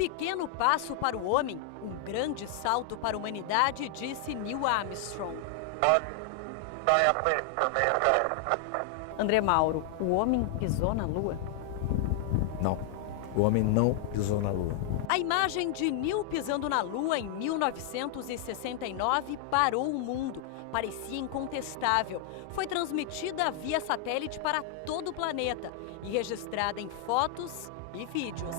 pequeno passo para o homem, um grande salto para a humanidade, disse Neil Armstrong. André Mauro, o homem pisou na Lua? Não, o homem não pisou na Lua. A imagem de Neil pisando na Lua em 1969 parou o mundo. Parecia incontestável. Foi transmitida via satélite para todo o planeta e registrada em fotos e vídeos.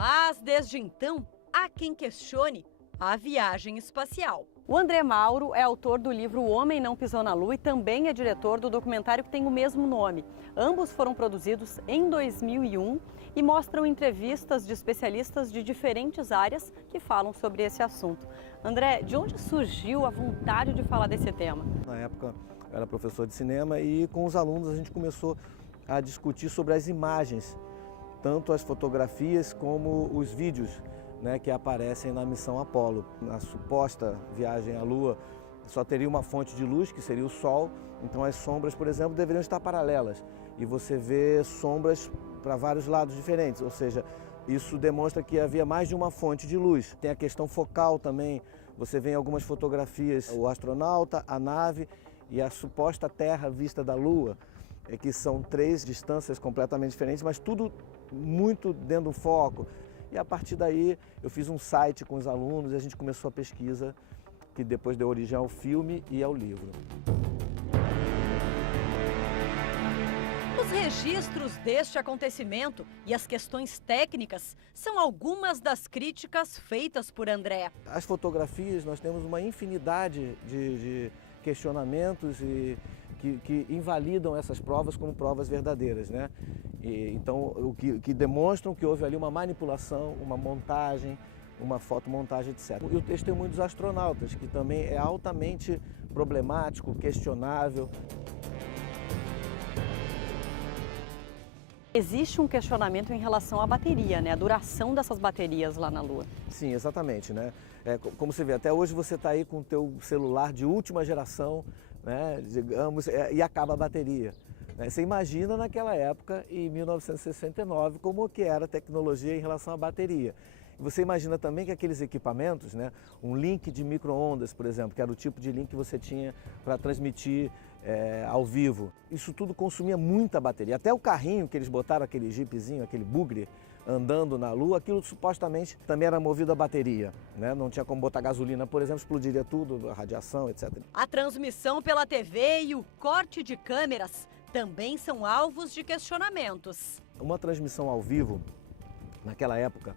Mas, desde então, há quem questione a viagem espacial. O André Mauro é autor do livro O Homem Não Pisou na Lua e também é diretor do documentário que tem o mesmo nome. Ambos foram produzidos em 2001 e mostram entrevistas de especialistas de diferentes áreas que falam sobre esse assunto. André, de onde surgiu a vontade de falar desse tema? Na época, eu era professor de cinema e com os alunos a gente começou a discutir sobre as imagens, tanto as fotografias como os vídeos, né, que aparecem na missão Apollo. Na suposta viagem à Lua, só teria uma fonte de luz, que seria o Sol, então as sombras, por exemplo, deveriam estar paralelas. E você vê sombras para vários lados diferentes, ou seja, isso demonstra que havia mais de uma fonte de luz. Tem a questão focal também, você vê em algumas fotografias o astronauta, a nave e a suposta Terra vista da Lua, que são três distâncias completamente diferentes, mas tudo muito dentro do foco. E a partir daí eu fiz um site com os alunos e a gente começou a pesquisa, que depois deu origem ao filme e ao livro. Os registros deste acontecimento e as questões técnicas são algumas das críticas feitas por André. As fotografias, nós temos uma infinidade de questionamentos que invalidam essas provas como provas verdadeiras, né? Então, o que demonstram que houve ali uma manipulação, uma montagem, uma fotomontagem, etc. E o testemunho dos astronautas, que também é altamente problemático, questionável. Existe um questionamento em relação à bateria, né? A duração dessas baterias lá na Lua. Sim, exatamente, né? Como você vê, até hoje você está aí com o teu celular de última geração, né? Digamos, e acaba a bateria. Você imagina naquela época, em 1969, como que era a tecnologia em relação à bateria. Você imagina também que aqueles equipamentos, né, um link de micro-ondas, por exemplo, que era o tipo de link que você tinha para transmitir ao vivo, isso tudo consumia muita bateria. Até o carrinho que eles botaram, aquele jeepzinho, aquele bugre, andando na Lua, aquilo supostamente também era movido a bateria, né? Não tinha como botar gasolina, por exemplo, explodiria tudo, a radiação, etc. A transmissão pela TV e o corte de câmeras também são alvos de questionamentos. Uma transmissão ao vivo, naquela época,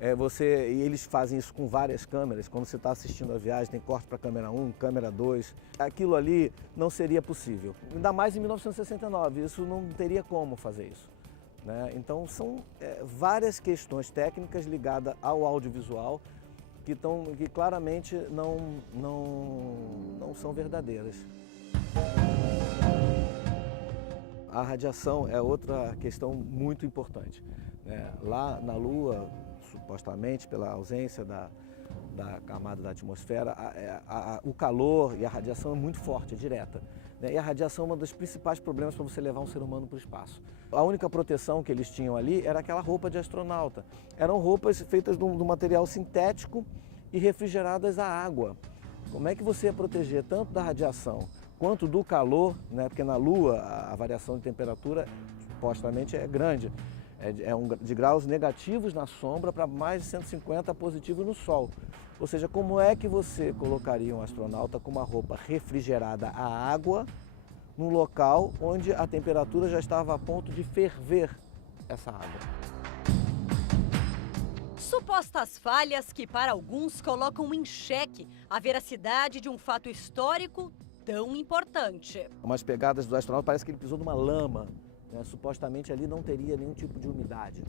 e eles fazem isso com várias câmeras, quando você está assistindo a viagem, tem corte para câmera 1, câmera 2, aquilo ali não seria possível. Ainda mais em 1969, isso não teria como fazer isso, né? Então são várias questões técnicas ligadas ao audiovisual que claramente não são verdadeiras. A radiação é outra questão muito importante, né? Lá na Lua, supostamente pela ausência da camada da atmosfera, o calor e a radiação é muito forte, é direta, né? E a radiação é um dos principais problemas para você levar um ser humano para o espaço. A única proteção que eles tinham ali era aquela roupa de astronauta. Eram roupas feitas de um material sintético e refrigeradas à água. Como é que você ia proteger tanto da radiação quanto do calor, né? Porque na Lua a variação de temperatura supostamente é grande. De graus negativos na sombra para mais de 150 positivos no Sol. Ou seja, como é que você colocaria um astronauta com uma roupa refrigerada à água num local onde a temperatura já estava a ponto de ferver essa água? Supostas falhas que para alguns colocam em xeque a veracidade de um fato histórico tão importante. Umas pegadas do astronauta, parece que ele pisou numa lama. Supostamente ali não teria nenhum tipo de umidade.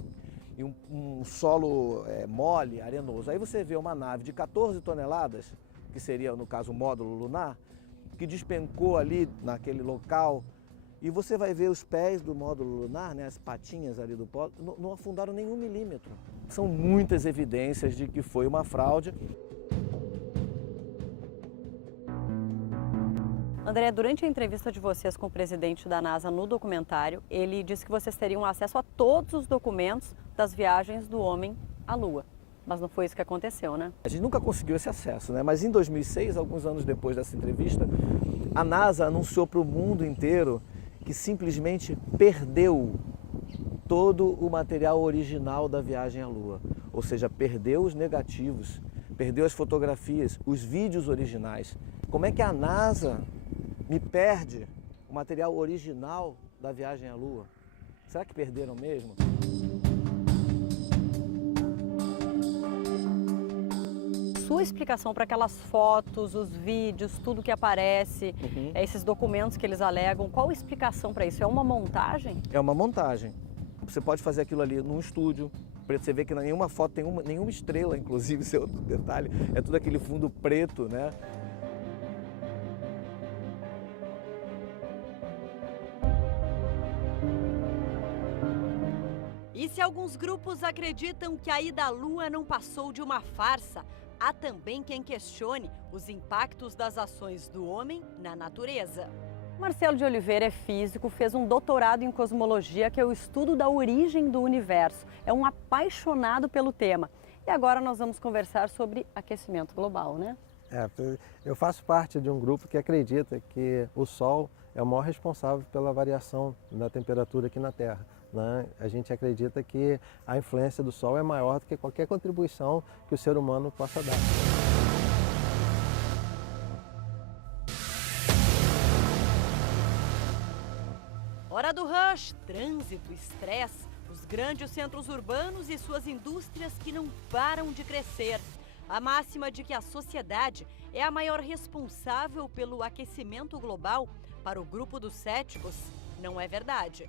E um solo mole, arenoso. Aí você vê uma nave de 14 toneladas, que seria, no caso, o módulo lunar, que despencou ali naquele local. E você vai ver os pés do módulo lunar, né, as patinhas ali do polo, não afundaram nenhum milímetro. São muitas evidências de que foi uma fraude. André, durante a entrevista de vocês com o presidente da NASA no documentário, ele disse que vocês teriam acesso a todos os documentos das viagens do homem à Lua. Mas não foi isso que aconteceu, né? A gente nunca conseguiu esse acesso, né? Mas em 2006, alguns anos depois dessa entrevista, a NASA anunciou para o mundo inteiro que simplesmente perdeu todo o material original da viagem à Lua. Ou seja, perdeu os negativos, perdeu as fotografias, os vídeos originais. Como é que a NASA me perde o material original da viagem à Lua? Será que perderam mesmo? Sua explicação para aquelas fotos, os vídeos, tudo que aparece, esses documentos que eles alegam, qual a explicação para isso? É uma montagem? É uma montagem. Você pode fazer aquilo ali num estúdio, você vê que nenhuma foto tem nenhuma estrela, inclusive, esse é outro detalhe, é tudo aquele fundo preto, né? E se alguns grupos acreditam que a ida à Lua não passou de uma farsa, há também quem questione os impactos das ações do homem na natureza. Marcelo de Oliveira é físico, fez um doutorado em cosmologia, que é o estudo da origem do universo. É um apaixonado pelo tema. E agora nós vamos conversar sobre aquecimento global, né? Eu faço parte de um grupo que acredita que o Sol é o maior responsável pela variação da temperatura aqui na Terra, né? A gente acredita que a influência do Sol é maior do que qualquer contribuição que o ser humano possa dar. Hora do rush, trânsito, estresse, os grandes centros urbanos e suas indústrias que não param de crescer. A máxima de que a sociedade é a maior responsável pelo aquecimento global, para o grupo dos céticos, não é verdade.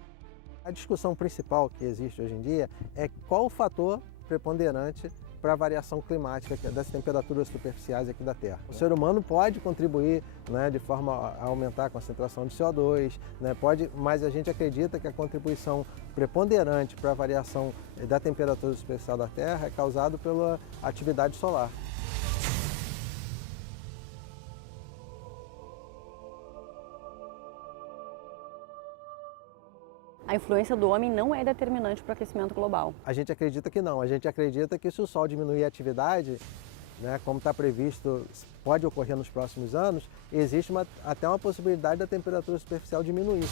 A discussão principal que existe hoje em dia é qual o fator preponderante para a variação climática das temperaturas superficiais aqui da Terra. O ser humano pode contribuir, né, de forma a aumentar a concentração de CO2, né, mas a gente acredita que a contribuição preponderante para a variação da temperatura superficial da Terra é causada pela atividade solar. A influência do homem não é determinante para o aquecimento global. A gente acredita que não. A gente acredita que se o Sol diminuir a atividade, né, como está previsto, pode ocorrer nos próximos anos, existe até uma possibilidade da temperatura superficial diminuir.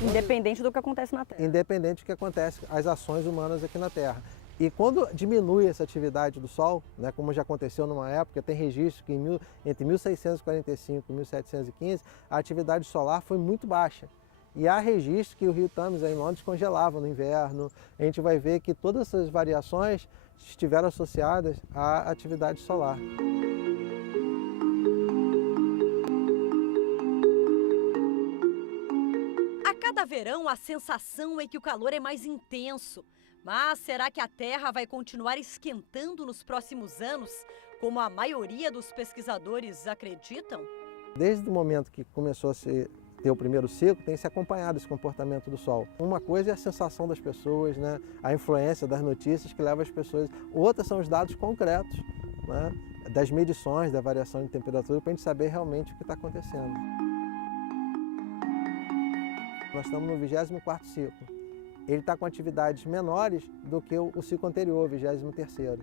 Independente do que acontece na Terra. Independente do que acontece, as ações humanas aqui na Terra. E quando diminui essa atividade do Sol, né, como já aconteceu numa época, tem registro que entre 1645 e 1715 a atividade solar foi muito baixa. E há registro que o rio Thames em Londres congelava no inverno. A gente vai ver que todas essas variações estiveram associadas à atividade solar. A cada verão, a sensação é que o calor é mais intenso. Mas será que a Terra vai continuar esquentando nos próximos anos, como a maioria dos pesquisadores acreditam? Desde o momento que começou a ter o primeiro ciclo, tem se acompanhado esse comportamento do Sol. Uma coisa é a sensação das pessoas, né? A influência das notícias que leva as pessoas. Outra são os dados concretos, né, das medições, da variação de temperatura, para a gente saber realmente o que está acontecendo. Nós estamos no 24º ciclo. Ele está com atividades menores do que o ciclo anterior, o 23º.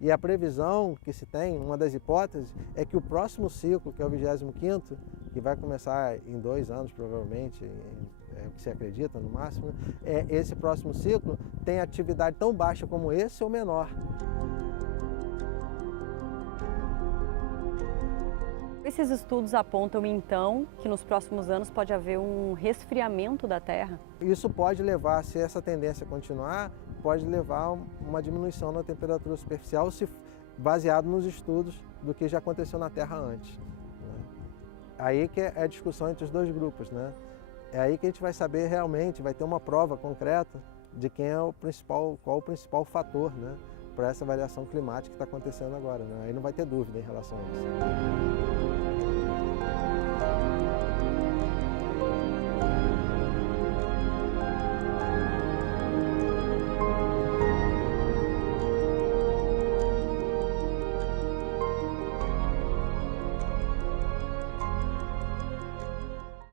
E a previsão que se tem, uma das hipóteses, é que o próximo ciclo, que é o 25º, que vai começar em 2 anos provavelmente, é o que se acredita no máximo, esse próximo ciclo tem atividade tão baixa como esse ou menor. Esses estudos apontam, então, que nos próximos anos pode haver um resfriamento da Terra? Isso pode levar, se essa tendência continuar, pode levar a uma diminuição na temperatura superficial, baseado nos estudos do que já aconteceu na Terra antes, né? Aí que é a discussão entre os dois grupos, né? É aí que a gente vai saber realmente, vai ter uma prova concreta de quem é o principal, qual o principal fator, né, para essa variação climática que está acontecendo agora, né? Aí não vai ter dúvida em relação a isso.